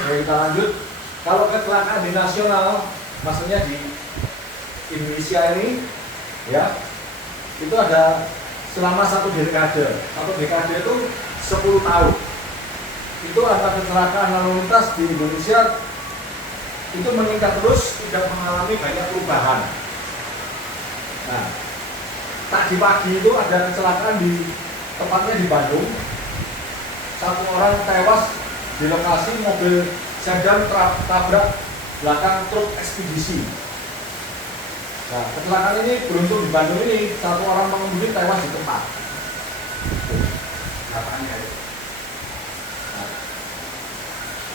Oke, kita lanjut. Kalau kecelakaan di nasional, maksudnya di Indonesia ini, ya, itu ada selama satu dekade. Satu dekade itu 10 tahun. Itu angka kecelakaan lalu lintas di Indonesia itu meningkat terus, tidak mengalami banyak perubahan. Nah, tadi pagi itu ada kecelakaan tepatnya di Bandung. Satu orang tewas di lokasi, mobil sedan tabrak belakang truk ekspedisi. Nah, kecelakaan ini beruntung di Bandung ini satu orang pengemudi tewas di tempat.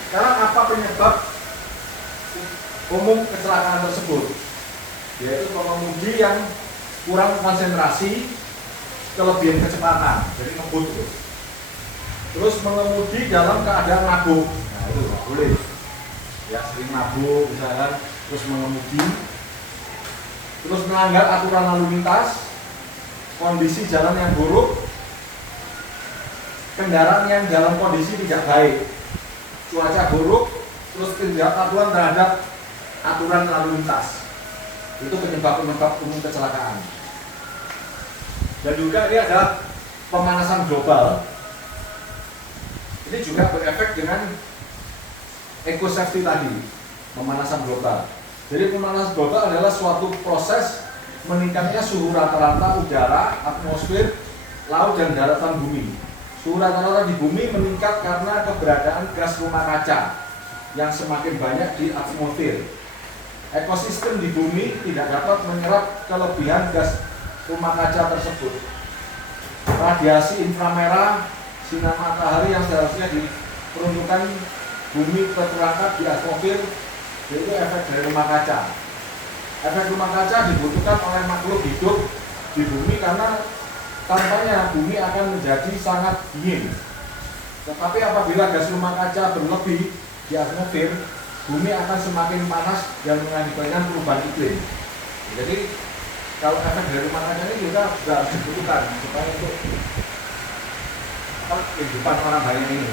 Sekarang apa penyebab umum kecelakaan tersebut? Yaitu pengemudi yang kurang konsentrasi, kelebihan kecepatan, jadi ngebut terus. Terus mengemudi dalam keadaan mabuk, nah itu nggak boleh. Ya sering mabuk misalkan, terus mengemudi, terus melanggar aturan lalu lintas, kondisi jalan yang buruk, kendaraan yang dalam kondisi tidak baik, cuaca buruk, terus ketidakpatuhan terhadap aturan lalu lintas. Itu penyebab-penyebab umum kecelakaan. Dan juga ini ada pemanasan global. Ini juga berefek dengan eco safety tadi, pemanasan global. Jadi pemanasan global adalah suatu proses meningkatnya suhu rata-rata udara, atmosfer, laut, dan daratan bumi. Suhu rata-rata di bumi meningkat karena keberadaan gas rumah kaca yang semakin banyak di atmosfer. Ekosistem di bumi tidak dapat menyerap kelebihan gas rumah kaca tersebut. Radiasi inframerah, sinar matahari yang seharusnya diperuntukkan bumi terperangkap di atmosfer, yaitu efek dari rumah kaca. Efek rumah kaca dibutuhkan oleh makhluk hidup di bumi karena tanpanya bumi akan menjadi sangat dingin. Tetapi apabila gas rumah kaca berlebih di atmosfer, bumi akan semakin panas dan mengakibatkan perubahan iklim. Jadi kalau efek dari rumah kaca ini juga harus dibutuhkan supaya untuk kehidupan orang banyak ini.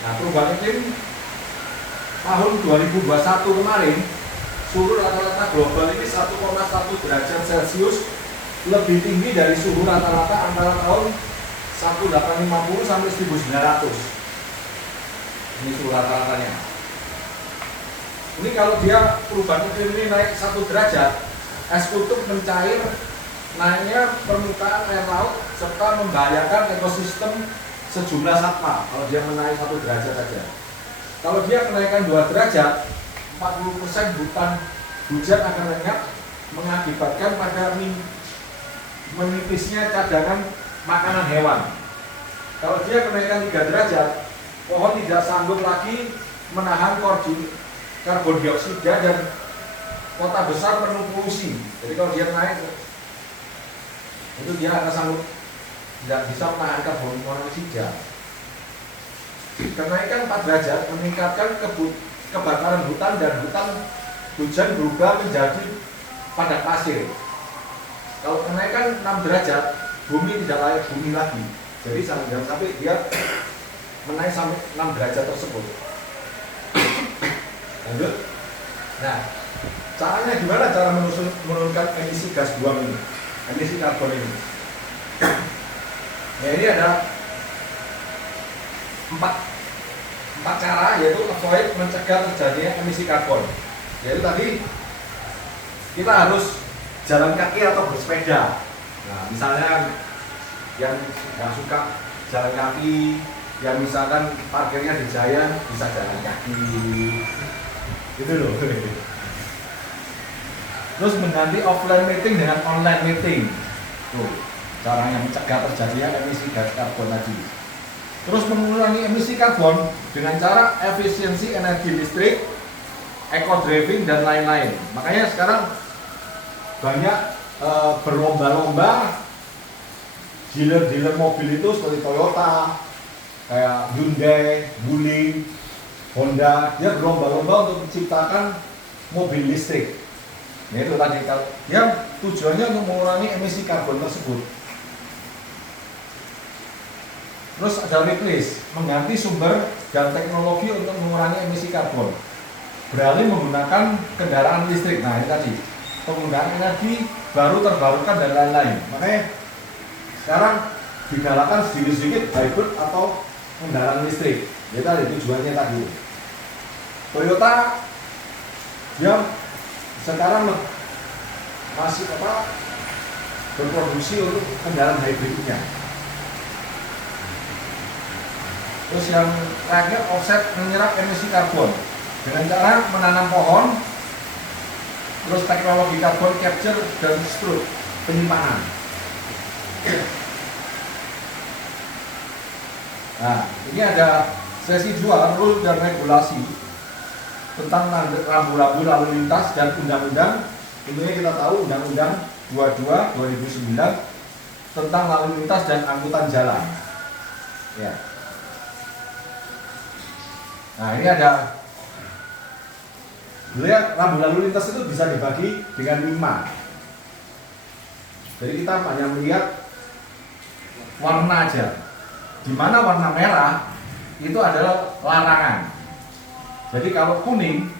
Nah, perubahan iklim tahun 2021 kemarin, suhu rata-rata global ini 1,1 derajat Celcius lebih tinggi dari suhu rata-rata antara tahun 1850 sampai 1900. Ini suhu rata-ratanya. Ini kalau dia perubahan iklim ini naik 1 derajat, es kutub mencair, naiknya permukaan air laut serta membahayakan ekosistem sejumlah satwa kalau dia menaik 1 derajat saja. Kalau dia kenaikan 2 derajat, 40% hutan hujan akan lenyap, mengakibatkan pada menipisnya cadangan makanan hewan. Kalau dia kenaikan 3 derajat, pohon tidak sanggup lagi menahan karbon dioksida dan kota besar penuh polusi. Jadi kalau dia naik, itu dia akan sanggup tidak bisa menahan karbon monoksida. Kenaikan 4 derajat meningkatkan kebakaran hutan dan hutan hujan berubah menjadi padang pasir. Kalau kenaikan 6 derajat, bumi tidak layak bumi lagi. Jadi jangan sampai dia menaik sampai 6 derajat tersebut. Lanjut. Nah, caranya gimana cara menurunkan emisi gas buang ini, emisi karbon ini? Nah, ini ada empat cara, yaitu avoid, mencegah terjadinya emisi karbon. Yaitu tadi kita harus jalan kaki atau bersepeda. Nah, misalnya yang nggak suka jalan kaki, yang misalkan parkirnya di Jaya bisa jalan kaki, gitu loh. Terus mengganti offline meeting dengan online meeting. Tuh, caranya mencegah terjadinya emisi gas karbon tadi. Terus mengurangi emisi karbon dengan cara efisiensi energi listrik, eco driving dan lain-lain. Makanya sekarang banyak berlomba-lomba dealer-dealer mobil itu seperti Toyota, kayak Hyundai, Wuling, Honda, dia berlomba-lomba untuk menciptakan mobil listrik. Nah, itu tadi, dia tujuannya untuk mengurangi emisi karbon tersebut. Terus ada replace, mengganti sumber dan teknologi untuk mengurangi emisi karbon. Beralih menggunakan kendaraan listrik. Nah ini tadi, penggunaan energi baru terbarukan dan lain-lain. Makanya sekarang digalakan sedikit-sedikit hybrid atau kendaraan listrik. Itu tadi tujuannya tadi. Toyota dia sekarang masih berproduksi untuk kendaraan hybridnya. Terus yang terakhir offset menyerap emisi karbon dengan cara menanam pohon, terus teknologi carbon capture dan storage penyimpanan. Nah, ini ada sesi 2 rule dan regulasi tentang rambu-rambu lalu lintas dan undang-undang. Tentunya kita tahu Undang-Undang 22 2009 tentang lalu lintas dan angkutan jalan. Ya. Nah, ini ada rambu lalu lintas itu bisa dibagi dengan 5. Jadi kita hanya melihat warna aja. Di mana warna merah itu adalah larangan. Jadi kalau kuning,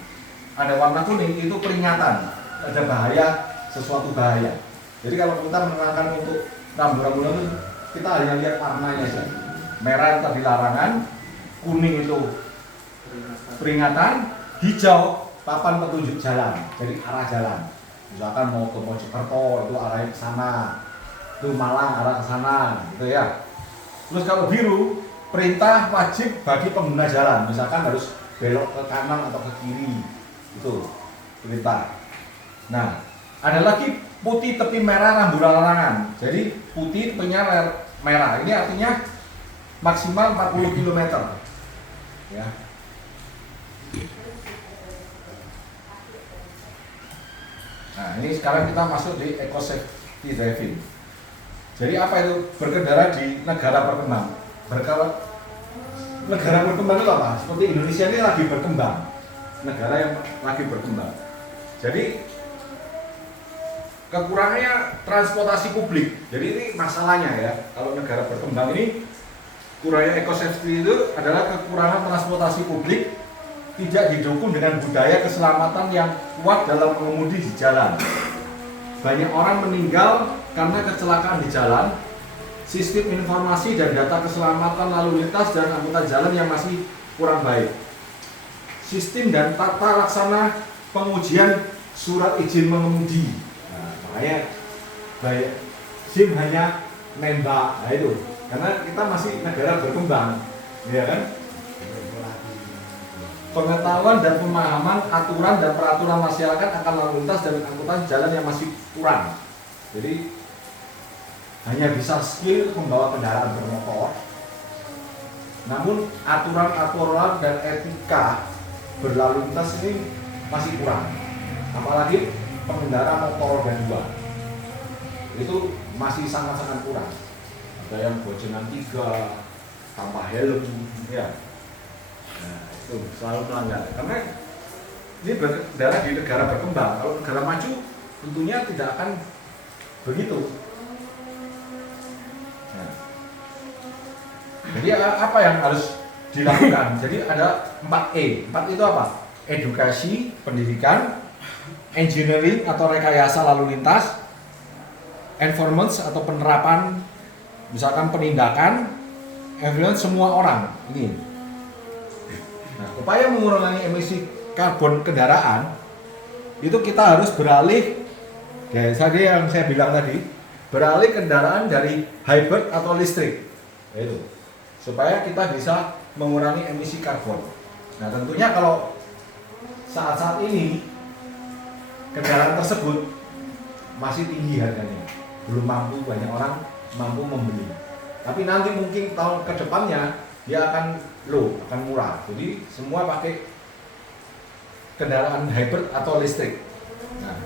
ada warna kuning itu peringatan, ada bahaya, sesuatu bahaya. Jadi kalau kita menerangkan untuk rambu-rambu itu, kita hanya lihat warnanya saja. Merah itu tadi larangan, kuning itu peringatan, hijau papan petunjuk jalan, jadi arah jalan. Misalkan mau ke Mojokerto itu arahnya ke sana, itu Malang arah ke sana, gitu ya. Terus kalau biru perintah wajib bagi pengguna jalan, misalkan harus belok ke kanan atau ke kiri, itu perintah. Nah, ada lagi putih tepi merah rambu larangan. Jadi putih tepinya merah, ini artinya maksimal 40 km. Ya. Nah, ini sekarang kita masuk di eco safety driving. Jadi apa itu berkendara di negara berkembang? Negara berkembang itu apa? Seperti Indonesia ini lagi berkembang, negara yang lagi berkembang. Jadi kekurangannya transportasi publik. Jadi ini masalahnya ya. Kalau negara berkembang ini kurangnya eco safety itu adalah kekurangan transportasi publik, tidak didukung dengan budaya keselamatan yang kuat dalam mengemudi di jalan. Banyak orang meninggal karena kecelakaan di jalan. Sistem informasi dan data keselamatan lalu lintas dan angkutan jalan yang masih kurang baik. Sistem dan tata laksana pengujian surat izin mengemudi. Nah, makanya baik SIM hanya nembak, nah itu. Karena kita masih negara berkembang, ya kan? Pengetahuan dan pemahaman aturan dan peraturan masyarakat akan lalu lintas dan angkutan jalan yang masih kurang. Jadi hanya bisa skill membawa kendaraan bermotor, namun aturan-aturan dan etika berlalu lintas ini masih kurang. Apalagi pengendara motor dan 2 itu masih sangat-sangat kurang. Ada yang bojonan 3 tanpa helm, ya. Nah, itu selalu melanggar. Karena ini berkendara di negara berkembang. Kalau negara maju tentunya tidak akan begitu. Nah, jadi apa yang harus dilakukan? Jadi ada 4E. 4 itu apa? Edukasi, pendidikan, engineering atau rekayasa lalu lintas, enforcement atau penerapan, misalkan penindakan, environment semua orang ini. Nah, upaya mengurangi emisi karbon kendaraan itu kita harus beralih, ya tadi yang saya bilang tadi, beralih kendaraan dari hybrid atau listrik, itu supaya kita bisa mengurangi emisi karbon. Nah, tentunya kalau saat-saat ini kendaraan tersebut masih tinggi harganya, belum mampu, banyak orang mampu membeli. Tapi nanti mungkin tahun ke depannya dia akan low, akan murah. Jadi semua pakai kendaraan hybrid atau listrik. Nah,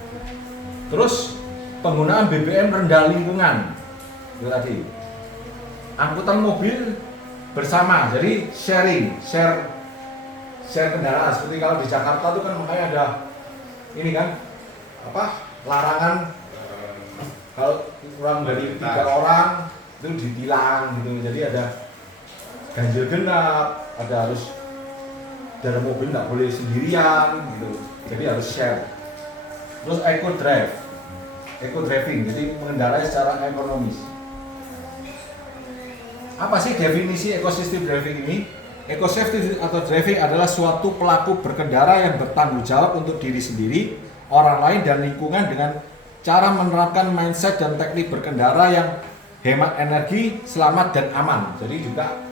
terus penggunaan BBM rendah lingkungan. Itu tadi. Angkutan mobil bersama, jadi share kendaraan. Seperti kalau di Jakarta itu kan makanya ada ini kan larangan kalau kurang dari 3 orang itu ditilang gitu. Jadi ada ganjil genap, ada harus dalam mobil nggak boleh sendirian gitu, jadi harus share. Terus eco driving, jadi mengendarai secara ekonomis. Apa sih definisi ekosistem driving ini? Ekosistem atau driving adalah suatu pelaku berkendara yang bertanggung jawab untuk diri sendiri, orang lain dan lingkungan dengan cara menerapkan mindset dan teknik berkendara yang hemat energi, selamat dan aman. Jadi juga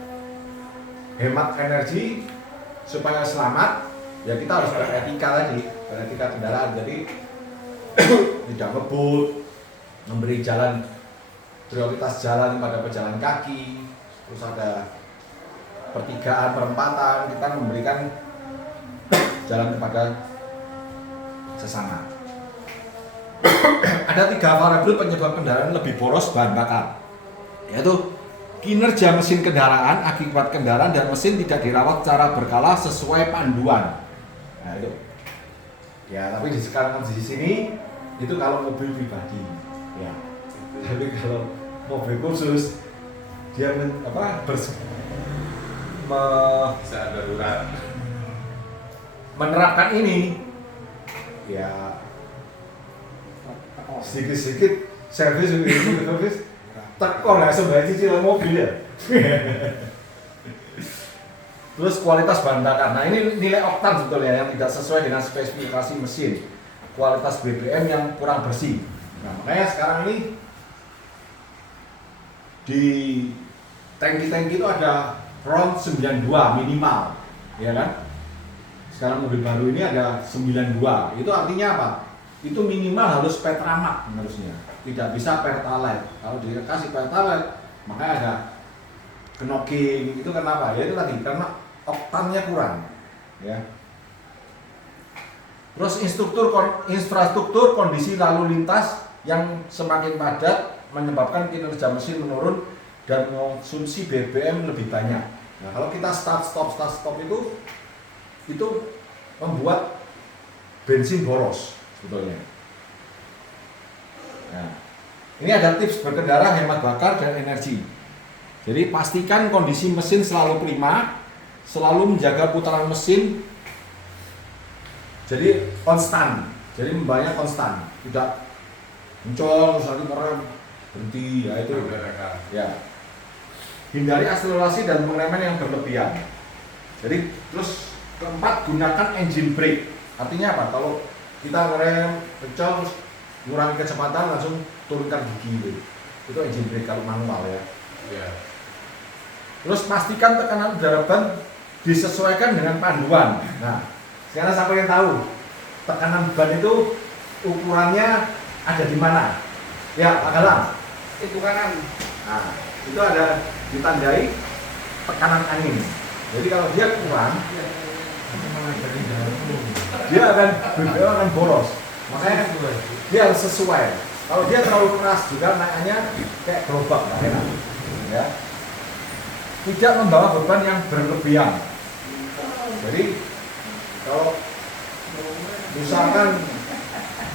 hemat energi supaya selamat, ya kita harus beretika tadi, beretika kendaraan. Jadi tidak ngebut, memberi jalan, prioritas jalan pada pejalan kaki, terus ada pertigaan, perempatan, kita memberikan jalan kepada sesama. Ada 3 variabel penyebab kendaraan lebih boros bahan bakar, yaitu kinerja mesin kendaraan akibat kendaraan dan mesin tidak dirawat secara berkala sesuai panduan. Nah itu. Ya tapi sekarang di sini itu kalau mobil pribadi, ya. Tapi kalau mobil khusus dia saat darurat menerapkan ini, ya sedikit-sedikit servis tekor lah sebagai cicilan mobil ya. Terus kualitas bahan bakar. Nah ini nilai oktan sebetulnya yang tidak sesuai dengan spesifikasi mesin. Kualitas BBM yang kurang bersih. Nah makanya sekarang ini di tangki-tangki itu ada RON 92 minimal, ya kan? Sekarang mobil baru ini ada 92. Itu artinya apa? Itu minimal harus Petramak harusnya. Tidak bisa Pertalite. Kalau dikasih Pertalite, maka ada knocking. Itu kenapa? Ya itu tadi karena oktannya kurang, ya. Terus infrastruktur kondisi lalu lintas yang semakin padat menyebabkan kinerja mesin menurun dan konsumsi BBM lebih banyak. Nah, kalau kita start stop itu membuat bensin boros sebetulnya. Nah, ini ada tips berkendara hemat bakar dan energi. Jadi pastikan kondisi mesin selalu prima, selalu menjaga putaran mesin jadi konstan, jadi membahanya konstan, tidak muncul misalnya merem berhenti, ya itu ya. Hindari akselerasi dan pengereman yang berlebihan. Jadi terus keempat, gunakan engine brake. Artinya apa? Kalau kita ngerem kencang terus ngurangi kecepatan langsung turunkan gigi gitu. Itu engine brake kalau manual ya. ya. Terus pastikan tekanan udara ban disesuaikan dengan panduan. Nah, sekarang siapa yang tahu tekanan ban itu ukurannya ada di mana? Ya, Pak Galang. Itu kanan. Nah, itu ada ditandai tekanan angin. Jadi kalau dia kurang, dia akan BBM akan boros. Makanya dia harus sesuai. Kalau dia terlalu keras juga naiknya kayak gerobak, nggak enak. Ya. Tidak membawa beban yang berlebihan. Jadi kalau misalkan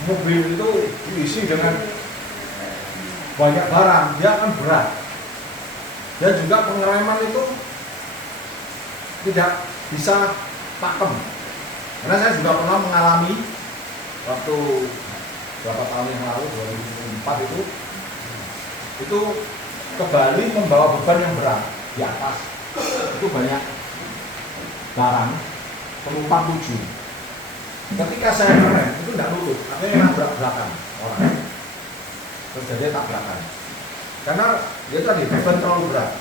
mobil itu diisi dengan banyak barang, dia akan berat. Dan juga pengereman itu tidak bisa pakem. Karena saya juga pernah mengalami waktu berapa tahun yang lalu, 2004 itu ke Bali membawa beban yang berat di atas. Itu banyak barang, penumpang 7. Ketika saya ngerem itu tidak lurus, artinya nabrak belakang orang. Terjadi tabrakan. Karena dia tadi beban terlalu berat.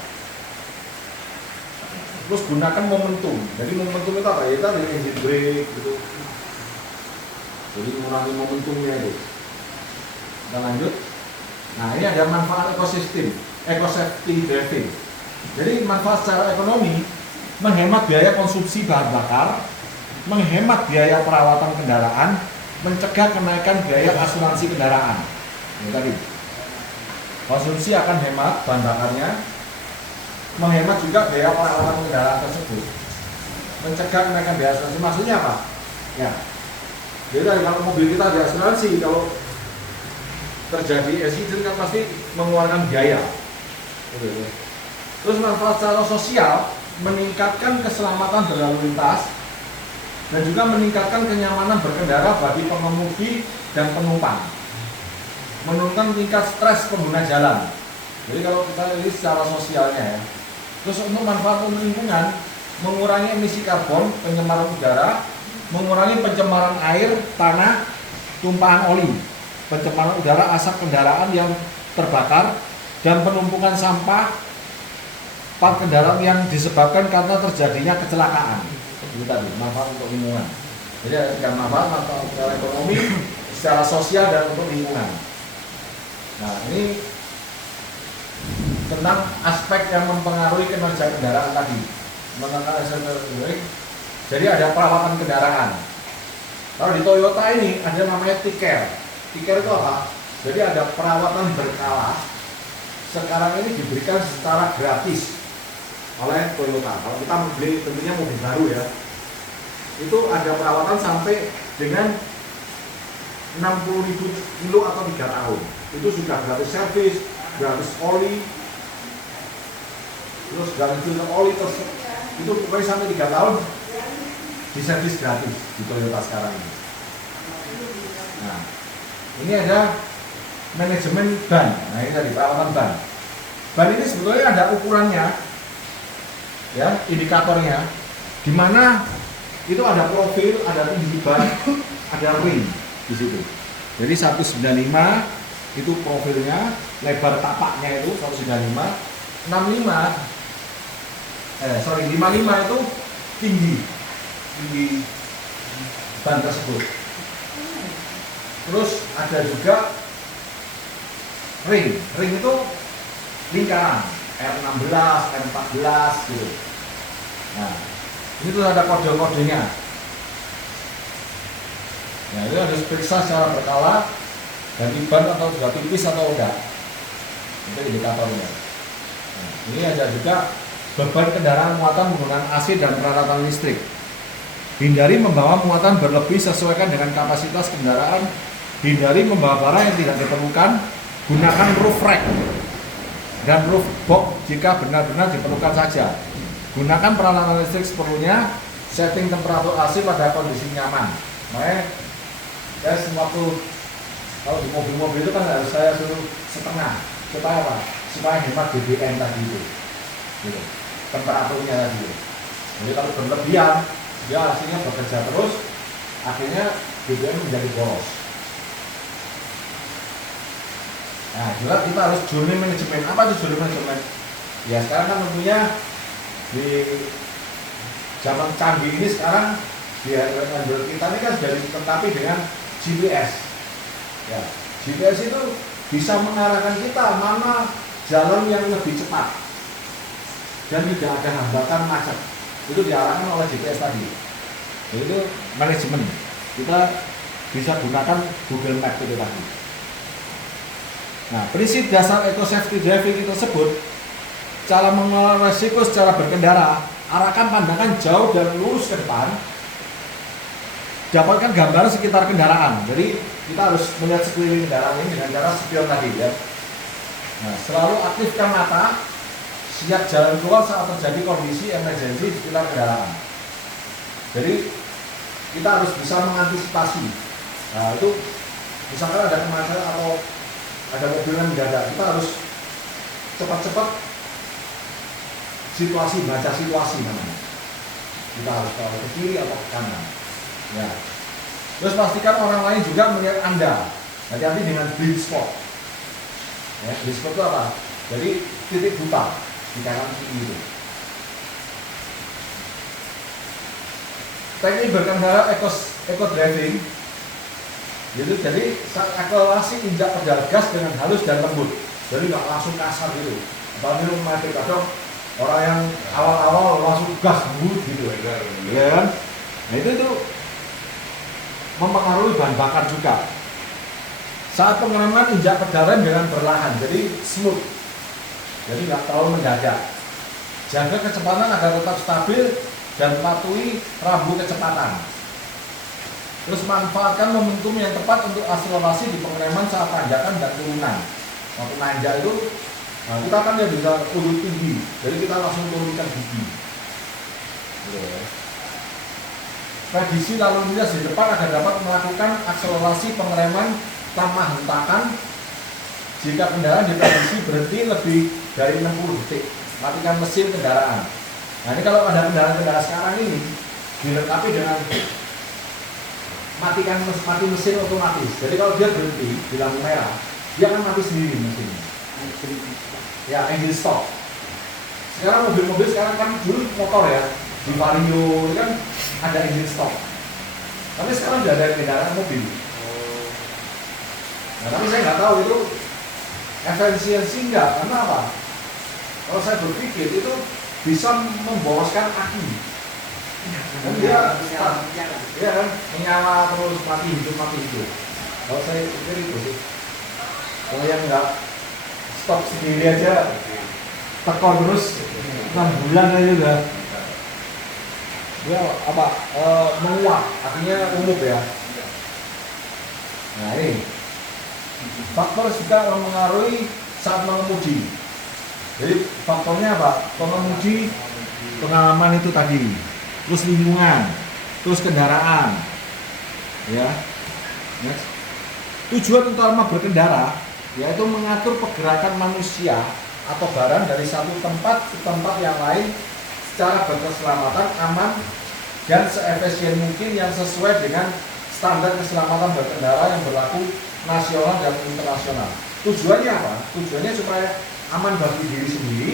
Terus gunakan momentum. Jadi momentum itu apa? Ya tadi engine brake gitu. Jadi mengurangi momentumnya itu. Kita lanjut. Nah ini ada manfaat ekosistem, eco-safety driving. Jadi manfaat secara ekonomi, menghemat biaya konsumsi bahan bakar, menghemat biaya perawatan kendaraan, mencegah kenaikan biaya asuransi kendaraan. Ini tadi. Konsumsi akan hemat bahan bakarnya, menghemat juga biaya perawatan kendaraan tersebut, mencegah kenaikan biaya asuransi. Maksudnya apa? Ya, jadi kalau mobil kita di asuransi, kalau terjadi accident kan pasti mengeluarkan biaya. Terus manfaat secara sosial, meningkatkan keselamatan berlalu lintas dan juga meningkatkan kenyamanan berkendara bagi pengemudi dan penumpang, menurunkan tingkat stres pengguna jalan. Jadi kalau kita lihat secara sosialnya ya, terus untuk manfaat untuk lingkungan, mengurangi emisi karbon, pencemaran udara, mengurangi pencemaran air, tanah, tumpahan oli, pencemaran udara, asap kendaraan yang terbakar, dan penumpukan sampah part kendaraan yang disebabkan karena terjadinya kecelakaan. Itu tadi manfaat untuk lingkungan. Jadi ada tiga manfaat secara ekonomi, secara sosial, dan untuk lingkungan. Nah, ini tentang aspek yang mempengaruhi kinerja kendaraan tadi. Jadi ada perawatan kendaraan. Kalau di Toyota ini ada namanya T-Care. T-Care itu apa? Jadi ada perawatan berkala. Sekarang ini diberikan secara gratis oleh Toyota. Kalau kita membeli tentunya mobil baru ya, itu ada perawatan sampai dengan 60.000 kilo atau 3 tahun. Itu sudah gratis servis, gratis oli, terus gratis filter oli, terus itu pokoknya sampai 3 tahun diservis gratis di Toyota sekarang ini. Nah, ini ada manajemen ban. Nah, ini tadi perawatan ban. Ban ini sebetulnya ada ukurannya, ya, indikatornya, di mana itu ada profil, ada tinggi ban, ada ring di situ. Jadi 195 itu profilnya, lebar tapaknya itu 195, 55 itu tinggi ban tersebut. Terus ada juga ring itu lingkaran R16, R14 gitu. Nah, ini tuh ada kode-kodenya. Nah, itu harus periksa secara berkala, ganti ban atau sudah tipis atau enggak. Itu indikatornya. Nah, ini ada juga beban kendaraan muatan menggunakan AC dan peralatan listrik. Hindari membawa muatan berlebih, sesuaikan dengan kapasitas kendaraan. Hindari membawa barang yang tidak diperlukan. Gunakan roof rack dan roof box jika benar-benar diperlukan saja. Gunakan peralatan listrik seperlunya. Setting temperatur AC pada kondisi nyaman. Makanya ya, waktu kalau di mobil-mobil itu kan harus saya suruh setengah. Supaya apa? Supaya hemat BBM tadi itu. Gitu. Temperaturnya tadi. Jadi kalau berlebihan, dia hasilnya bekerja terus, akhirnya BBM menjadi boros. Nah, juga kita harus journey management. Apa itu journey management? Ya, sekarang kan tentunya di zaman canggih ini sekarang di Android kita ini kan sudah dilengkapi dengan GPS. Ya, GPS itu bisa mengarahkan kita mana jalan yang lebih cepat dan tidak ada hambatan macet. Itu diarahkan oleh GPS tadi. Itu manajemen. Kita bisa gunakan Google Map itu tadi. Nah, prinsip dasar eco safety driving tersebut, cara mengelola resiko secara berkendara, arahkan pandangan jauh dan lurus ke depan, dapatkan gambaran sekitar kendaraan. Jadi kita harus melihat sekeliling kendaraan ini dengan cara spion tadi ya. Nah, selalu aktifkan mata, siap jalan keluar saat terjadi kondisi emergensi di sekitar kendaraan. Jadi kita harus bisa mengantisipasi. Nah, itu misalkan ada kemacetan atau ada mobil yang mendadak, kita harus cepat-cepat baca situasi namanya. Kita harus tahu ke kiri atau ke kanan. Ya. Terus pastikan orang lain juga melihat Anda. Hati-hati dengan blind spot. Ya, blind spot itu apa? Jadi titik buta di kanan kiri itu. Teknik berkendara eco driving. Jadi akselerasi injak pedal gas dengan halus dan lembut. Jadi nggak langsung kasar gitu. Apalagi romantis, kadang orang yang awal-awal langsung gas gitu, ya kan? Nah itu mempengaruhi bahan bakar juga. Saat pengereman injak pedal rem dengan perlahan, jadi smooth. Jadi nggak terlalu mendadak. Jaga kecepatan agar tetap stabil dan patuhi rambu kecepatan. Terus manfaatkan momentum yang tepat untuk akselerasi di pengereman saat tanjakan dan turunan. Waktu nanjak itu, nah kita kan ya bisa urut tinggi, jadi kita langsung turunkan gigi. Gitu ya. Prediksi lalu lintas di depan agar dapat melakukan akselerasi pengereman tanpa hentakan jika kendaraan diprediksi berhenti lebih dari 60 detik. Matikan mesin kendaraan. Nah ini kalau ada kendaraan-kendaraan sekarang ini dilengkapi dengan mati mesin otomatis. Jadi kalau dia berhenti di lampu merah, dia akan mati sendiri mesinnya. Ya, engine stop. Sekarang mobil-mobil sekarang kan dulu motor ya, di Vario ini kan ada engine stop. Tapi sekarang sudah ada kendaraan mobil. Nah, tapi saya nggak tahu itu efisiensi enggak, karena apa? Kalau saya berpikir itu bisa memboroskan aki. Dan dia ya kan menyala terus mati hidup. Kalau saya pikir itu sih. Kalau yang nggak stop sendiri aja tekor terus 6 bulan aja udah dia apa menguap, artinya umum ya. Nah ini faktor juga mempengaruhi saat mengemudi. Jadi faktornya apa? Pengemudi, pengalaman itu tadi, terus lingkungan, terus kendaraan, ya. Next. Tujuan utama berkendara yaitu mengatur pergerakan manusia atau barang dari satu tempat ke tempat yang lain secara berkeselamatan, aman, dan seefisien mungkin yang sesuai dengan standar keselamatan berkendara yang berlaku nasional dan internasional. Tujuannya apa? Tujuannya supaya aman bagi diri sendiri,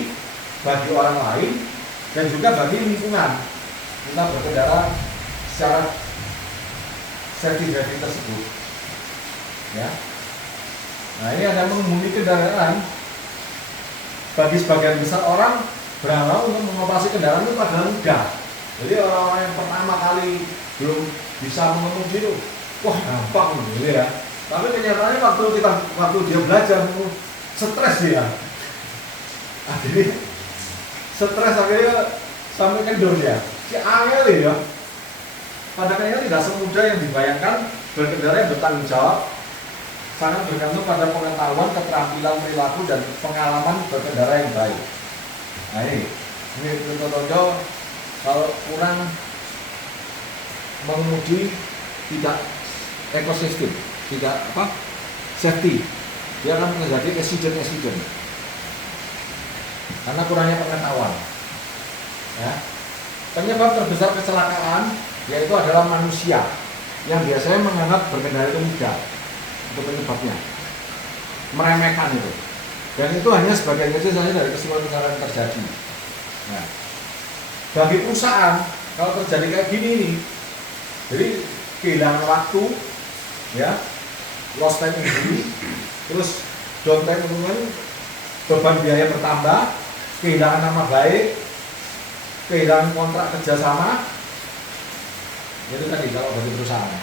bagi orang lain, dan juga bagi lingkungan. Kita berkendara secara safety driving tersebut. Ya. Nah ini ada mengemudi kendaraan. Bagi sebagian besar orang berhalau untuk mengoperasi kendaraan itu padahal mudah. Jadi orang-orang yang pertama kali belum bisa mengemudi itu, wah gampang gitu ya. Tapi kenyataannya waktu dia belajar stres dia. Akhirnya stres akhirnya sampai kendor ya. Si angel ya. Padahal tidak semudah yang dibayangkan. Berkendara yang bertanggung jawab sangat bergantung pada pengetahuan, keterampilan perilaku dan pengalaman berkendara yang baik. Nah ini contoh-contoh kalau kurang mengemudi tidak ekosistem, tidak safety, dia akan terjadi accident karena kurangnya pengetahuan. Ya. Penyebab terbesar kecelakaan yaitu adalah manusia yang biasanya menganggap berkendara itu mudah. Itu penyebabnya, meremehkan itu, dan itu hanya sebagian kecil saja dari keseluruhan kesalahan yang terjadi. Nah, bagi perusahaan kalau terjadi kayak gini nih, jadi kehilangan waktu, ya, lost time injury, terus downtime hubungan, beban biaya bertambah, kehilangan nama baik, kehilangan kontrak kerjasama, itu tadi kalau bagi perusahaan.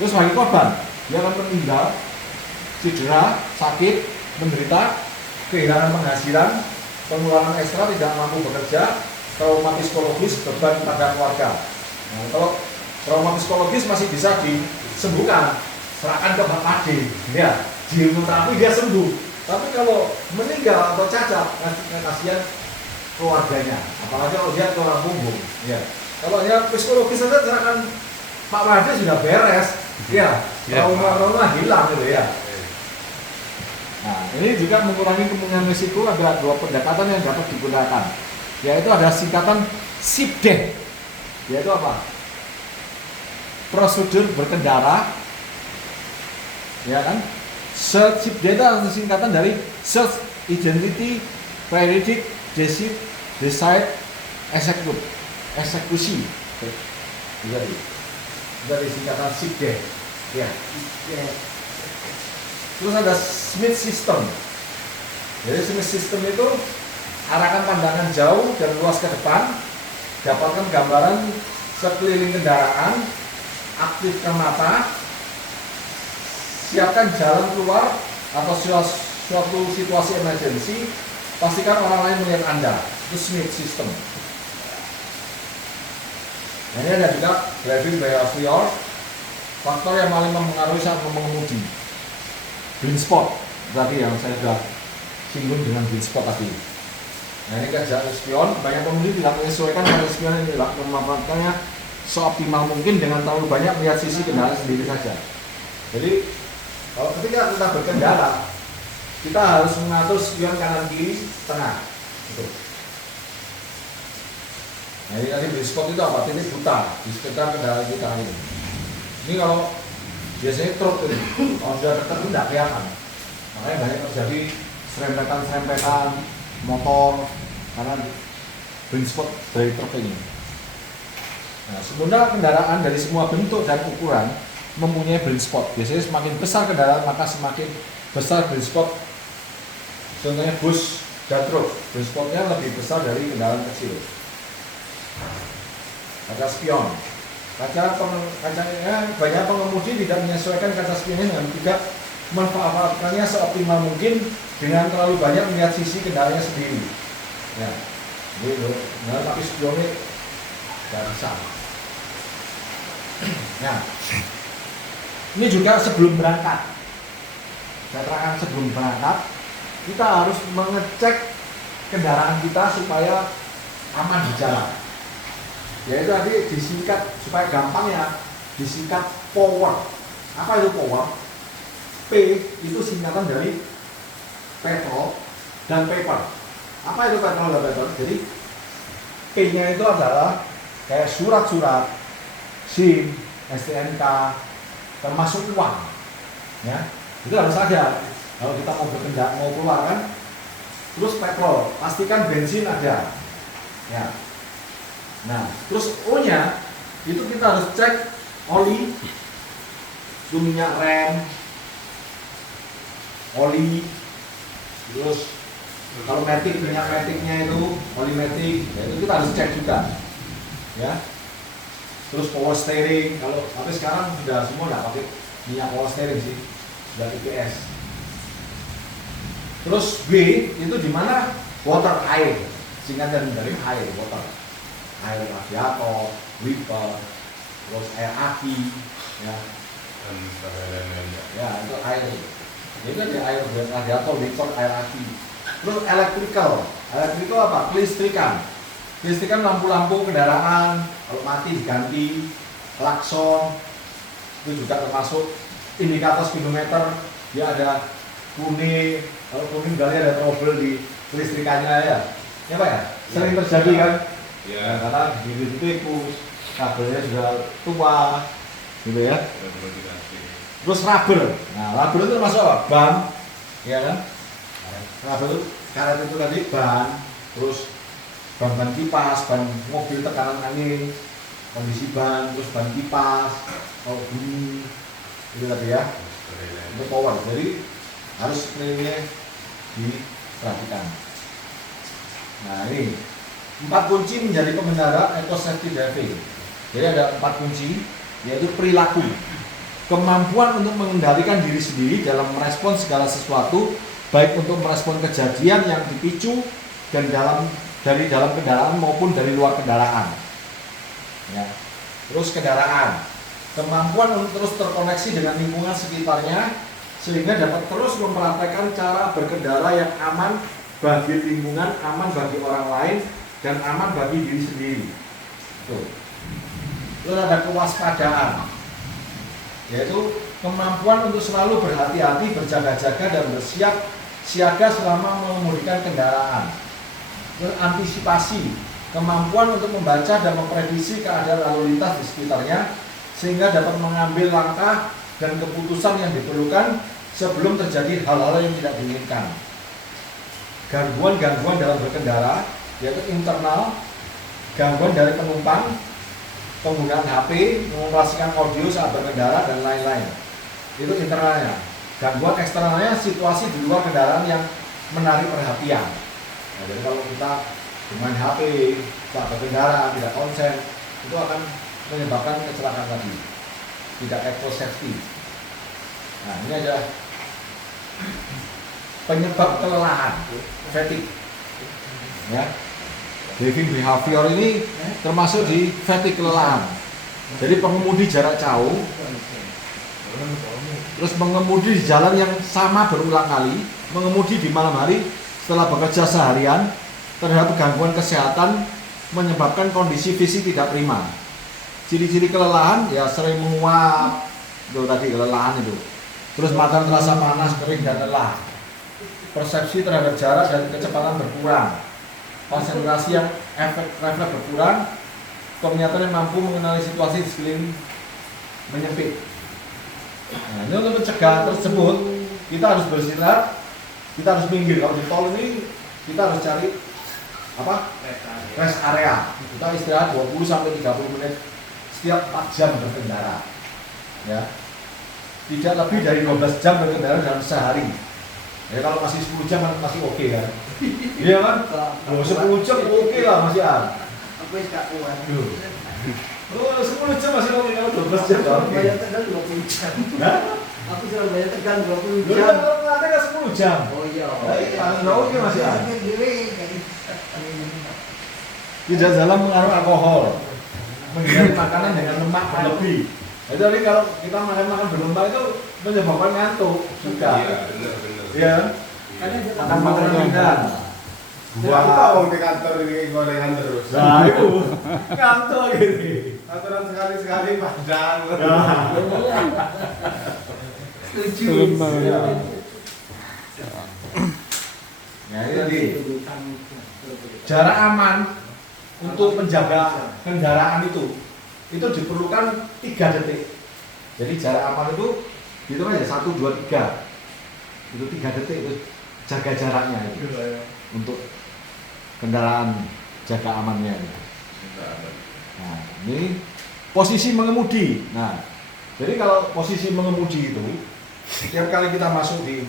Terus bagi korban, dia akan meninggal, cedera, sakit, menderita, kehilangan penghasilan, pengeluaran ekstra, tidak mampu bekerja, trauma psikologis, beban pada keluarga. Nah, kalau trauma psikologis masih bisa disembuhkan, serahkan ke Pak Ade, ya, diilmu-terapi dia sembuh. Tapi kalau meninggal atau cacat, kasihan keluarganya, apalagi kalau dia tulang punggung. Ya. Kalau dia psikologis saja serahkan Pak Ade sudah beres, ya, trauma hilang gitu ya. Nah, ini juga mengurangi kemungkinan risiko. Ada dua pendekatan yang dapat digunakan, yaitu ada singkatan SIPDEH, yaitu apa? Prosedur berkendara, ya kan? SIPDEH itu adalah singkatan dari Search, Identity, Periodic, Decide, Execute, eksekusi. Dari singkatan SIPDEH, ya. Terus ada Smith System. Jadi Smith System itu arahkan pandangan jauh dan luas ke depan, dapatkan gambaran sekeliling kendaraan, aktifkan mata, siapkan jalan keluar atau suatu situasi emergensi, pastikan orang lain melihat Anda. Itu Smith System. Nah, ini ada juga driving behavior, faktor yang paling mempengaruhi saat mengemudi. Blind spot tadi yang saya sudah singgung dengan blind spot tadi. Nah ini kerja spion, banyak pengemudi tidak menyesuaikan dengan spion ini, tidak memanfaatkannya seoptimal mungkin dengan terlalu banyak melihat sisi kendaraan sendiri saja. Jadi kalau ketika kita berkendara, kita harus mengatur spion kanan kiri tengah. Gitu. Nah ini tadi blind spot itu apa? Titik buta di sekitar kendaraan kita ini. Ini kalau biasanya truk ini, kalau sudah dekat itu tidak kelihatan. Makanya banyak terjadi serempetan motor karena blind spot dari truk ini. Nah, sebenarnya kendaraan dari semua bentuk dan ukuran mempunyai blind spot. Biasanya semakin besar kendaraan maka semakin besar blind spot. Contohnya bus dan truk, blind spotnya lebih besar dari kendaraan kecil. Kaca spion, banyak pengemudi tidak menyesuaikan kaca spionnya dengan tidak memanfaatkannya seoptimal mungkin dengan terlalu banyak melihat sisi kendaraannya sendiri. Ya, gitu. Nah, tapi spionnya tidak bisa. Nah, ini juga sebelum berangkat. Saya terangkan sebelum berangkat, kita harus mengecek kendaraan kita supaya aman di jalan. Yaitu tadi disingkat supaya gampang ya, disingkat power. Apa itu power? P itu singkatan dari petrol dan paper. Apa itu petrol dan paper? Jadi P-nya itu adalah kayak surat-surat, SIM, STNK, termasuk uang. Ya, itu harus ada. Kalau kita mau berkendara, mau keluar kan, terus petrol, pastikan bensin ada. Ya. Nah, terus O-nya itu kita harus cek oli, itu minyak rem, oli, terus kalau matic, minyak maticnya itu oli matic, ya itu kita harus cek juga, ya. Terus power steering, kalau tapi sekarang sudah semua nggak pakai minyak power steering sih, sudah IPS. Terus B itu di mana? Water, air, singkatan dari air, water. Air radiator, wiper, terus air aki, ya, dan lain-lainnya. Ya itu air. Jadi kan ya air radiator, wiper, air aki. Terus electrical apa? Kelistrikan. Kelistrikan lampu-lampu kendaraan, kalau mati diganti, klakson, itu juga termasuk indikator speedometer. Dia ada kuning, kalau kuning berarti ada trouble di kelistrikannya ya. Ya Pak ya? Sering terjadi kan? Ya, Karena di itu kabelnya sudah tua, gitu ya. Terus rubber, nah rubber itu termasuk apa? Ban, ya kan? Rubber karet itu tadi ban, terus ban kipas, ban mobil tekanan angin, kondisi ban, terus ban kipas, kalau bunyi, itu tadi ya. Itu power, jadi harus ini diperhatikan. Nah ini 4 kunci menjadi pengendara eco safety driving. Jadi ada 4 kunci, yaitu perilaku, kemampuan untuk mengendalikan diri sendiri dalam merespon segala sesuatu, baik untuk merespon kejadian yang dipicu dan dari dalam kendaraan maupun dari luar kendaraan. Ya. Terus kendaraan, kemampuan untuk terus terkoneksi dengan lingkungan sekitarnya sehingga dapat terus mempraktekkan cara berkendara yang aman bagi lingkungan, aman bagi orang lain, dan aman bagi diri sendiri. Tuh. Terus ada kewaspadaan, yaitu kemampuan untuk selalu berhati-hati, berjaga-jaga dan bersiap siaga selama mengemudikan kendaraan. Terus antisipasi, kemampuan untuk membaca dan memprediksi keadaan lalu lintas di sekitarnya sehingga dapat mengambil langkah dan keputusan yang diperlukan sebelum terjadi hal-hal yang tidak diinginkan. Gangguan-gangguan dalam berkendara, yaitu internal, gangguan dari penumpang, penggunaan HP, mengoperasikan audio saat berkendara, dan lain-lain. Itu internalnya. Gangguan eksternalnya, situasi di luar kendaraan yang menarik perhatian. Nah, jadi kalau kita bermain HP saat berkendara, tidak konsen, itu akan menyebabkan kecelakaan tadi. Tidak eco safety. Nah, ini ada penyebab kelelahan, fatigue. Ya. Driving behavior ini termasuk di fatigue, kelelahan. Jadi pengemudi jarak jauh, terus mengemudi di jalan yang sama berulang kali, mengemudi di malam hari setelah bekerja seharian, terhadap gangguan kesehatan menyebabkan kondisi fisik tidak prima. Ciri-ciri kelelahan ya sering menguap, itu tadi kelelahan itu. Terus mata terasa panas, kering dan lelah. Persepsi terhadap jarak dan kecepatan berkurang. Konsentrasi yang refleks berkurang. Penglihatan yang mampu mengenali situasi di sekeliling menyempit. Nah, ini untuk mencegah tersebut kita harus beristirahat, kita harus minggir. Kalau di tol ini kita harus cari apa? Rest area. Kita istirahat 20 sampai 30 menit setiap 4 jam berkendara. Ya. Tidak lebih dari 12 jam berkendara dalam sehari. Ya kalau masih 10 jam masih oke kan? Iya kan? Oh, 10 jam oke lah masih ada. Aku enggak kuat. Oh, 10 jam masih oke, kalau 12 jam oke. Bayar Tegal 20 jam. Hah? Aku sudah bayar Tegal 20 Lu jam. kan nanti kan 10 jam. Oh iya. Nggak oke masih ada. Iya. Tidak dalam mengaruh alkohol. Menghindari makanan dengan lemak berlebih. Jadi kalau kita makan berlemak itu menyebabkan ngantuk juga. Iya, benar. Iya. Makan makanan ringan. Gua tahu di kantor ini gorengan terus. Nah itu ngantuk gini. Aturan sekali-sekali padang. Setuju. Nah ini tadi jarak aman untuk menjaga kendaraan itu diperlukan 3 detik. Jadi jarak aman itu hitung aja 1, 2, 3. Itu 3 detik itu jaga jaraknya itu. Untuk kendaraan jaga amannya. Nah, ini posisi mengemudi. Nah, jadi kalau posisi mengemudi itu setiap kali kita masuk di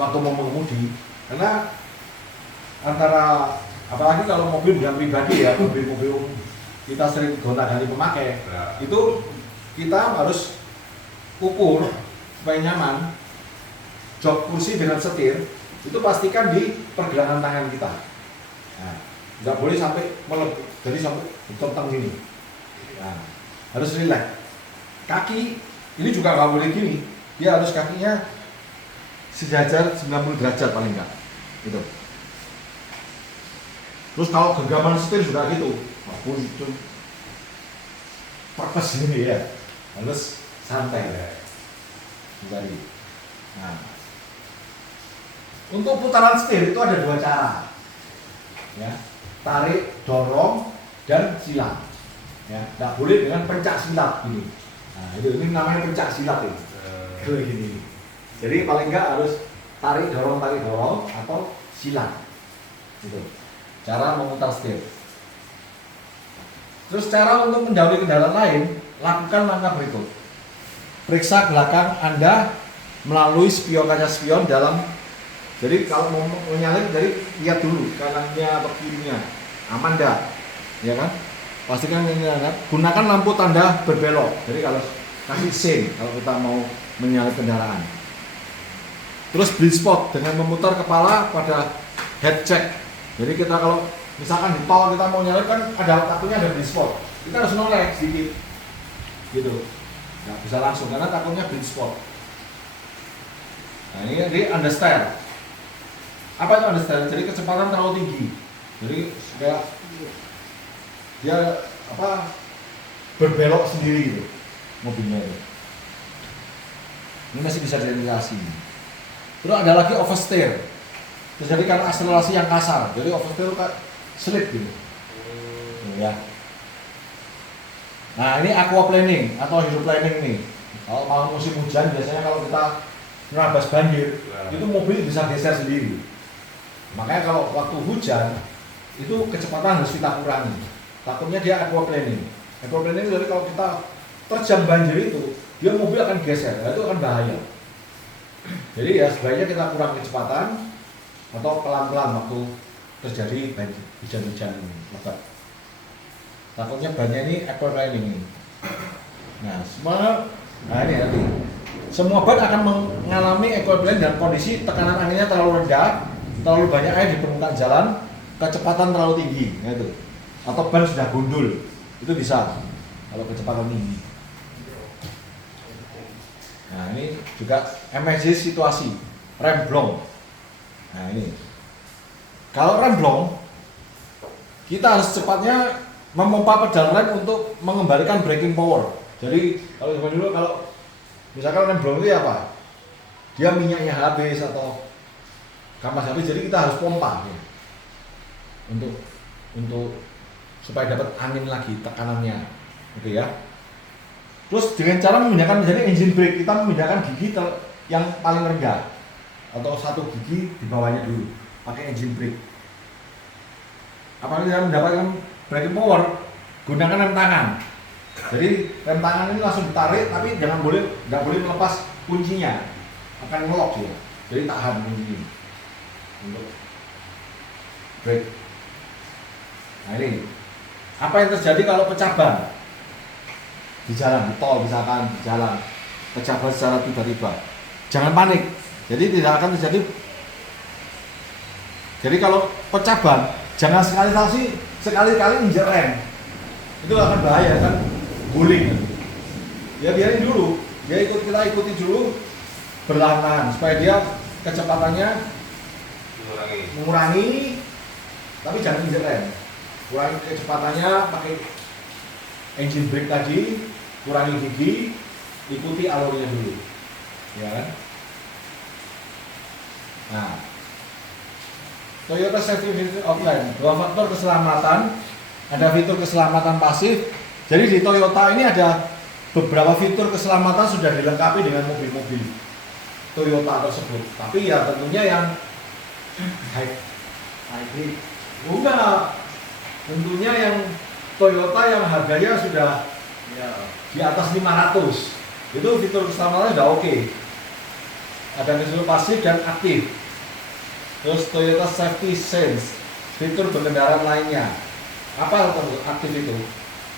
waktu mau mengemudi, karena antara apalagi kalau mobil bukan pribadi ya, mobil-mobil kita sering gonta-ganti pemakai, Nah, itu kita harus ukur supaya nyaman. Jok kursi dengan setir itu pastikan di pergelangan tangan kita. Nah, nggak boleh sampai melebih, jadi sampai tentang gini. Nah, harus rileks. Kaki ini juga nggak boleh gini, dia harus kakinya sejajar 90 derajat paling nggak. Gitu. Terus kalau genggaman setir juga gitu, maupun itu perpes gini ya, harus santai ya. Tadi. Nah, untuk putaran setir itu ada 2 cara, ya, tarik, dorong, dan silang. Ya, nggak boleh dengan pencak silat ini. Nah, ini namanya pencak silat ini. Kayak gini. Jadi paling nggak harus tarik dorong atau silang. Gitu. Cara memutar setir. Terus cara untuk mendahului kendaraan lain, lakukan langkah berikut. Periksa belakang Anda melalui spion kaca spion dalam. Jadi kalau mau menyalip, jadi lihat dulu kanannya atau kirinya, aman dah, ya kan? Pastikan ini kan. Gunakan lampu tanda berbelok. Jadi kalau kasih sen kalau kita mau menyalip kendaraan. Terus blind spot dengan memutar kepala pada head check. Jadi kita kalau misalkan di tol kita mau nyalip kan ada takutnya ada blind spot. Kita harus noleh sedikit, gitu. Nggak bisa langsung karena takutnya blind spot. Nah ini di understand. Apa itu understand? Jadi kecepatan terlalu tinggi. Jadi kayak dia apa berbelok sendiri gitu mobilnya itu. Ini masih bisa diidentifikasi. Terus ada lagi oversteer. Terus jadi karena akselerasi yang kasar, jadi oversteer kayak slip gitu. Ya. Nah ini aquaplaning atau hydroplaning nih. Kalau mau musim hujan biasanya kalau kita nerabas banjir, itu mobil bisa geser sendiri. Makanya kalau waktu hujan itu kecepatan harus kita kurangi. Takutnya dia aquaplaning. Aquaplaning jadi kalau kita terjang banjir itu, dia mobil akan geser, itu akan bahaya. Jadi ya sebaiknya kita kurang kecepatan atau pelan-pelan waktu terjadi banjir, hujan-hujan lebat. Takutnya bannya ini aquaplaning. Nah ini nanti semua ban akan mengalami aquaplaning dalam kondisi tekanan anginnya terlalu rendah, terlalu banyak air di permukaan jalan, kecepatan terlalu tinggi, gitu. Atau ban sudah gundul, itu bisa kalau kecepatan tinggi. Nah ini juga emergency situasi, rem blong. Nah ini Kalau rem blong, kita harus cepatnya memompa pedal rem untuk mengembalikan braking power. Jadi kalau zaman dulu kalau misalkan rem blong itu apa? Dia minyaknya habis atau kampas habis, jadi kita harus pompa ya. Untuk supaya dapat angin lagi tekanannya, gitu ya. Terus dengan cara memindahkan jadi engine brake, kita memindahkan gigi yang paling rendah atau satu gigi di bawahnya dulu, pakai engine brake. Apalagi kita mendapatkan braking power, gunakan rem tangan. Jadi rem tangan ini langsung ditarik, tapi nggak boleh melepas kuncinya, akan ngelok dia. Jadi tahan kunci untuk brake. Nah ini, apa yang terjadi kalau pecah ban di jalan, di tol misalkan di jalan, pecah ban secara tiba-tiba? Jangan panik. Jadi tidak akan terjadi. Jadi kalau pecah ban, jangan sekali-kali injek rem. Itu akan bahaya kan, guling. Ya biarin dulu, kita ikuti dulu perlahan-lahan supaya dia kecepatannya mengurangi, tapi jangan injek rem. Kurangi kecepatannya pakai engine brake tadi, kurangi gigi, ikuti alurnya dulu, ya kan? Nah, Toyota Safety Feature Outline, 2 faktor keselamatan, ada fitur keselamatan pasif. Jadi di Toyota ini ada beberapa fitur keselamatan sudah dilengkapi dengan mobil-mobil Toyota tersebut. Tapi ya tentunya yang hybrid, enggak. Tentunya yang Toyota yang harganya sudah di atas 500. Itu fitur keselamatannya sudah oke. Ada fitur pasif dan aktif. Terus Toyota Safety Sense, fitur berkendaraan lainnya. Apa aktif itu?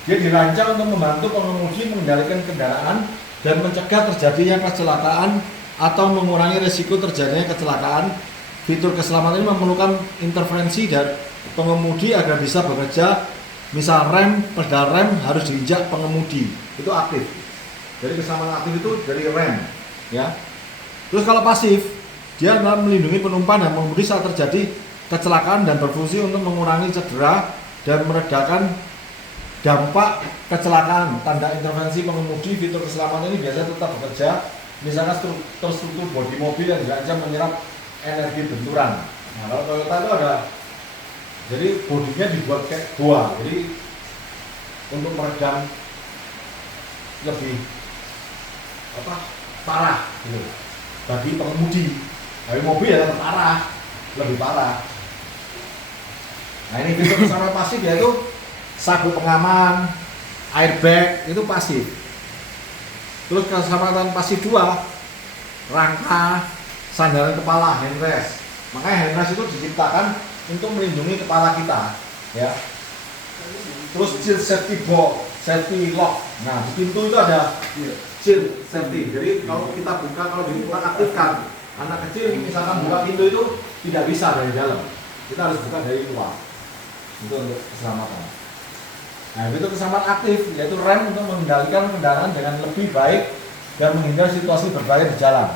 Dia dirancang untuk membantu pengemudi mengendalikan kendaraan dan mencegah terjadinya kecelakaan atau mengurangi risiko terjadinya kecelakaan. Fitur keselamatan ini memerlukan intervensi dari pengemudi agar bisa bekerja. Misal pedal rem harus diinjak pengemudi, itu aktif. Jadi keselamatan aktif itu dari rem, ya. Terus kalau pasif, dia adalah melindungi penumpang dan pengemudi saat terjadi kecelakaan dan berfungsi untuk mengurangi cedera dan meredakan dampak kecelakaan. Tanda intervensi pengemudi, fitur keselamatan ini biasanya tetap bekerja. Misalnya struktur bodi mobil yang dirancang menyerap energi benturan. Nah, kalau Toyota itu ada, jadi bodinya dibuat kayak gua, jadi untuk meredam lebih parah gitu bagi pengemudi. Tapi mobil ya tetap parah, lebih parah. Nah ini fitur keselamatan pasif yaitu sabuk pengaman, airbag, itu pasif. Terus keselamatan pasif 2, rangka, sandaran kepala, handrest. Makanya handrest itu diciptakan untuk melindungi kepala kita, ya. Terus child safety box, safety lock. Nah di pintu itu ada child safety. Jadi kalau kita buka, kalau kita aktifkan, anak kecil misalkan buka pintu itu tidak bisa dari dalam. Kita harus buka dari luar. Itu untuk keselamatan. Nah itu keselamatan aktif, yaitu rem untuk mengendalikan kendaraan dengan lebih baik dan menghindari situasi berbahaya di jalan.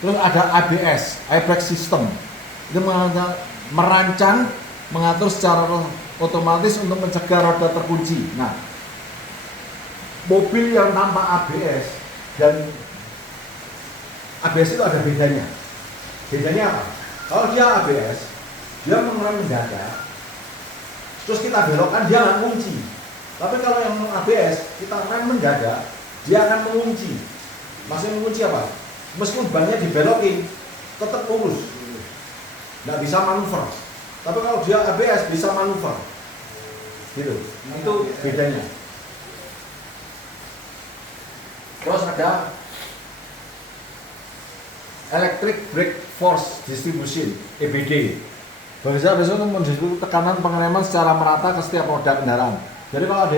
Terus ada ABS, airbag system. Itu merancang, mengatur secara otomatis untuk mencegah roda terkunci. Nah, mobil yang tanpa ABS dan ABS itu ada bedanya. Bedanya apa? Kalau dia ABS, dia mengerem mendadak, terus kita belokkan, dia akan mengunci. Tapi kalau yang ABS, kita rem mendadak, dia akan mengunci. Maksudnya mengunci apa? Meskipun bannya dibelokin, tetap lurus, nggak bisa manuver. Tapi kalau dia ABS bisa manuver, gitu. Itu bedanya. Terus ada Electric Brake Force Distribution (EBD). Bekerja untuk mendistribusi tekanan pengereman secara merata ke setiap roda kendaraan. Jadi kalau ada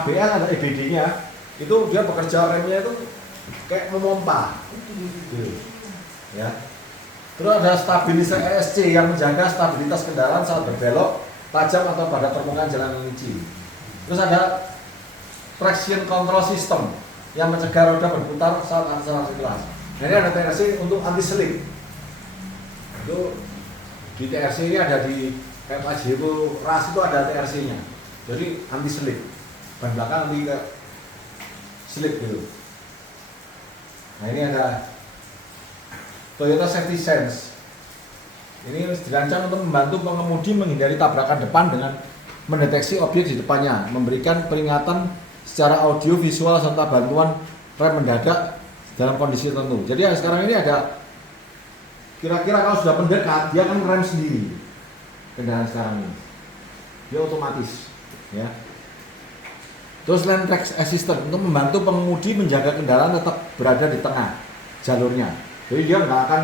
ABS ada EBD-nya, itu dia bekerja remnya itu kayak memompa. Gitu. Ya. Terus ada stabilisasi ESC yang menjaga stabilitas kendaraan saat berbelok tajam atau pada permukaan jalan yang licin. Terus ada traction control system yang mencegah roda berputar saat akselerasi keras. Nah, ini ada TRC untuk anti slip. Itu Di TRC ini ada di kayak Pajero ras itu ada TRC-nya. Jadi anti slip. Ban belakang anti ke slip gitu. Nah ini ada Toyota Safety Sense. Ini dirancang untuk membantu pengemudi menghindari tabrakan depan dengan mendeteksi objek di depannya, memberikan peringatan secara audio, visual, serta bantuan rem mendadak dalam kondisi tertentu. Jadi sekarang ini ada kira-kira kalau sudah mendekat dia akan rem sendiri kendaraan sekarang ini, dia otomatis ya. Terus lane track assistant untuk membantu pengemudi menjaga kendaraan tetap berada di tengah jalurnya, jadi dia nggak akan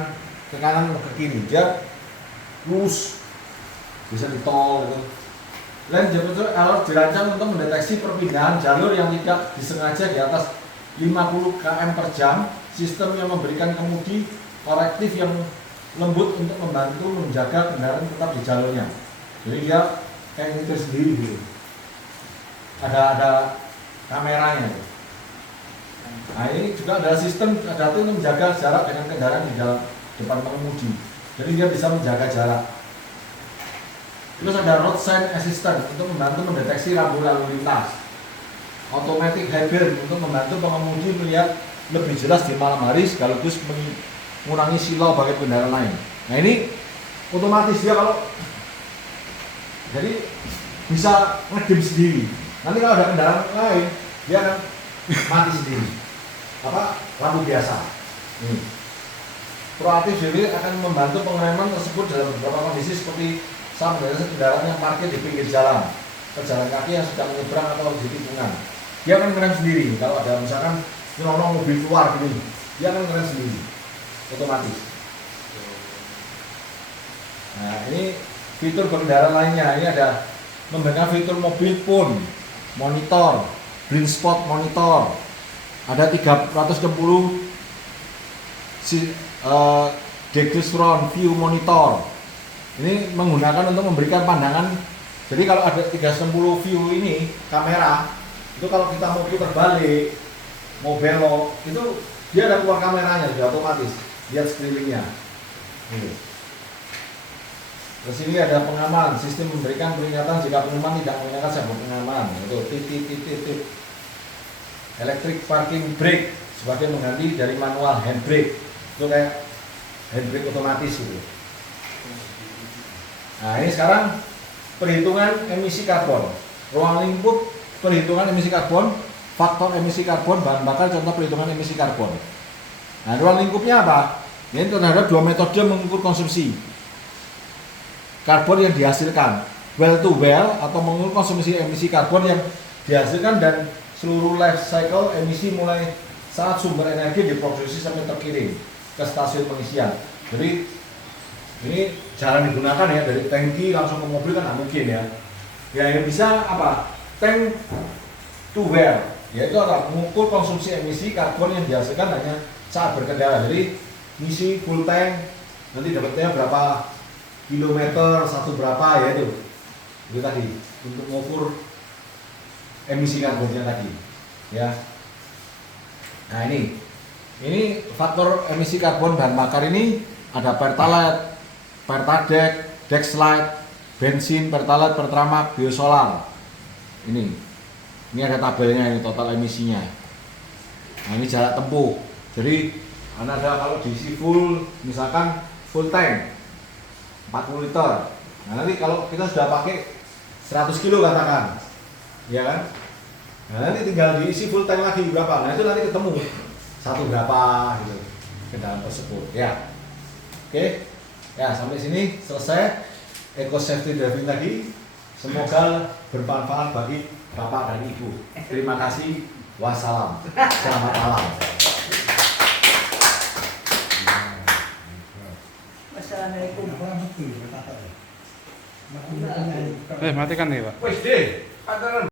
ke kanan ke kiri, dia lurus bisa di tol gitu. Lane departure alert dirancang untuk mendeteksi perpindahan jalur yang tidak disengaja di atas 50 km per jam. Sistem yang memberikan kemudi korektif yang lembut untuk membantu menjaga kendaraan tetap di jalurnya. Jadi dia kayak nyetir sendiri gitu. Ada kameranya. Nah ini juga adalah sistem adaptif untuk menjaga jarak dengan kendaraan di dalam depan pengemudi. Jadi dia bisa menjaga jarak. Terus ada road sign assistant untuk membantu mendeteksi rambu lalu lintas. Automatic hybrid untuk membantu pengemudi melihat lebih jelas di malam hari sekaligus mengurangi silau bagi kendaraan lain. Nah ini otomatis dia kalau jadi bisa ngedip sendiri. Nanti kalau ada kendaraan lain dia akan mati sendiri. Apa lampu biasa. Proaktif jadi akan membantu pengereman tersebut dalam beberapa kondisi seperti saat kendaraan yang parkir di pinggir jalan, pejalan kaki yang sedang menyeberang atau di tikungan. Dia akan ngerem sendiri. Kalau ada misalkan nyelonong mobil keluar gini, dia akan ngerem sendiri, otomatis. Nah ini fitur pengendara lainnya. Ini ada memberikan fitur mobil phone, monitor, blind spot monitor. Ada 360 degrees front view monitor. Ini menggunakan untuk memberikan pandangan. Jadi kalau ada 360 view ini kamera, itu kalau kita mau putar balik, mau belok, itu dia ada keluar kameranya, sudah otomatis lihat sekelilingnya. Terus ini ada pengaman, sistem memberikan peringatan jika pengumuman tidak menggunakan sabuk pengaman. Itu titik. Electric parking brake sebagai mengganti dari manual handbrake. Itu kayak handbrake otomatis gitu. Nah ini sekarang perhitungan emisi karbon, ruang lingkup perhitungan emisi karbon, faktor emisi karbon, bahan bakar, contoh perhitungan emisi karbon. Nah ruang lingkupnya apa? Ini terhadap dua metode mengukur konsumsi karbon yang dihasilkan, well to well atau mengukur konsumsi emisi karbon yang dihasilkan dan seluruh life cycle emisi mulai saat sumber energi diproduksi sampai terkirim ke stasiun pengisian. Jadi ini jarang digunakan ya, dari tangki langsung ke mobil kan nggak mungkin ya. Ya yang bisa apa? Tank to well, yaitu adalah mengukur konsumsi emisi karbon yang dihasilkan hanya saat berkendara. Jadi ngisi full tank nanti dapatnya berapa kilometer satu berapa ya itu tadi untuk mengukur emisi karbonnya tadi ya. Nah ini faktor emisi karbon bahan bakar ini ada pertalite, pertadek, dexlite, bensin, pertalite, pertamax, biosolar. Ini ada tabelnya, ini total emisinya. Nah ini jarak tempuh. Jadi ada kalau diisi full, misalkan full tank 40 liter. Nah nanti kalau kita sudah pakai 100 kilo katakan, ya kan? Nah nanti tinggal diisi full tank lagi berapa? Nah itu nanti ketemu satu berapa gitu kendaraan tersebut ya. Oke, ya sampai sini selesai Eco Safety Driving tadi. Semoga bermanfaat bagi Bapak dan Ibu. Terima kasih. Wassalam. Selamat malam. Assalamualaikum. Matikan nih Pak. Wes deh,